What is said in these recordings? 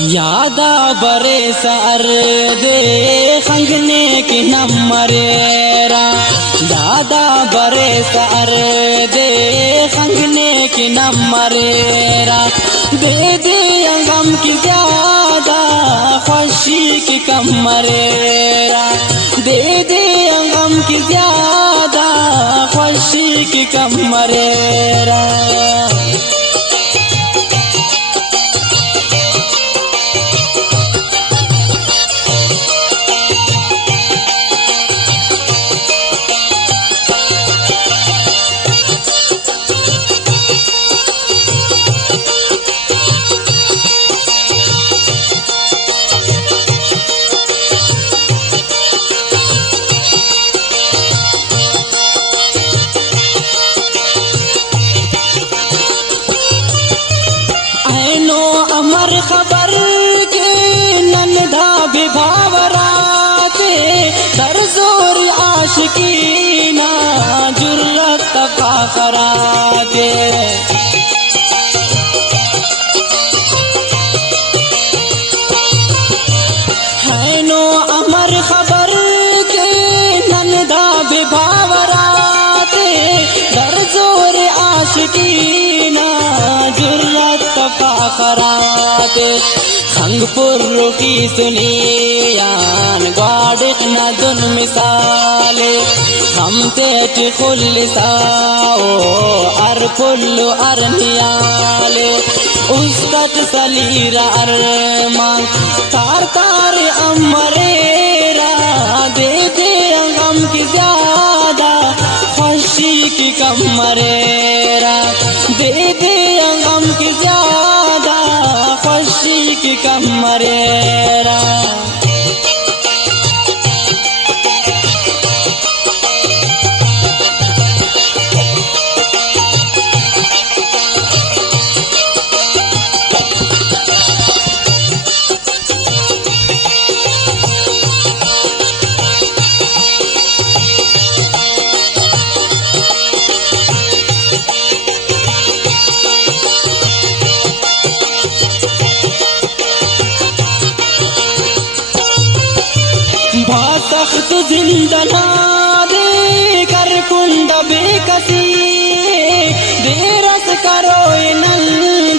यादा बरे सर दे खंगने की नमरेरा यादा बरे सर दे खंगने की नमरेरा दे दे गम की ज्यादा खुशी की कमरेरा दे दे गम की ज्यादा खुशी की कमरेरा अमर खबर के नंदा विभावराते दर जोर आशिकी ना जुर्रत फाखराते है नो अमर खबर के नंदा विभावराते दर जोर आशिकी ना जुर्रत फाखराते खंगपुर की सुनियान गाड़िक न दुन मिसाले हम तेज खुलिसाओ अर पुल्लु अर नियाले उसकट सलीरा अर मांग तार तार अमरेरा दे दे गम की ज्यादा खुशी की कमरेरा दे दे गम की ज्यादा खुशी की कमरेरा सख्त जिंदना दे कर कुंड बेकसी देरस करो नल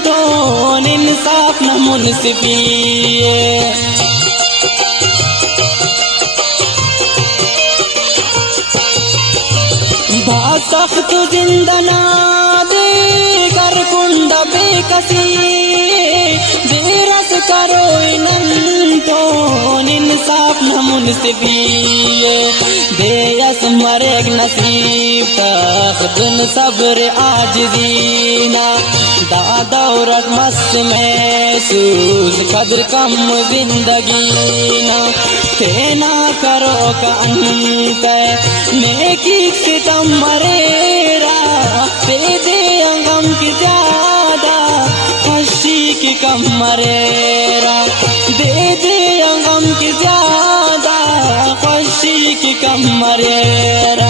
तो इंसाफ न मुनसिबी सख्त जिंदना दे कर कुंड बेकसी देरस करो नल तो इंसाफ न मुनसिबी देयस मरेग नसीब तक दुन सब्र आजिजीना दादौरत मस्त महसूस कद्र कम जिंदगी ना फेना करो का अंत नेकी सितम मरेरा दे दे गम की ज्यादा खुशी की कम मरेरा दे दे गम की ज्यादा खुशी की कम मरेरा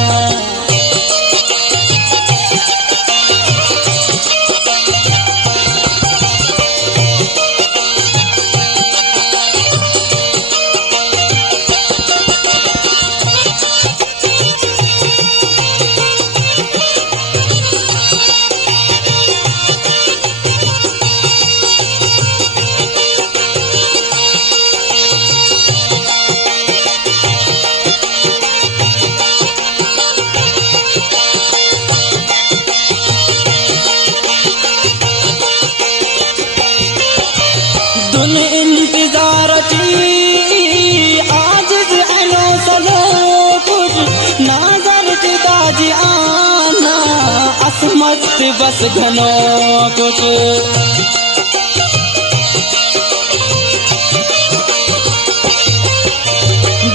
इंतजार आज अनो सलो कुछ नाजर दाजी आना असमत बस घनो कुछ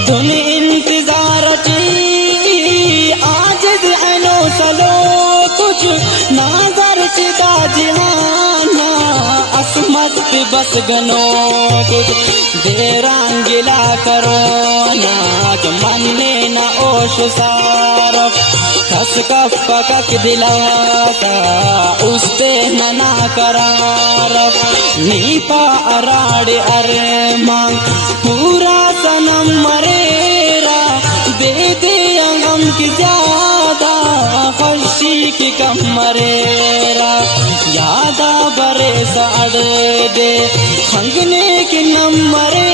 धुन इंतजार आज अनो सलो कुछ नाजर दाजी आना असमत बस घनो कुछ देरांगिला करो ना मन ने न ओ होश सारफ खस का पकक दिलाता उस्ते नना करारफ नीपा अराड़ अरे मांग पूरा सनम मरेरा दे दे अंगम की ज्यादा खुशी की कम मरेरा यादा बरे साड़ दे खंगने की नम मरे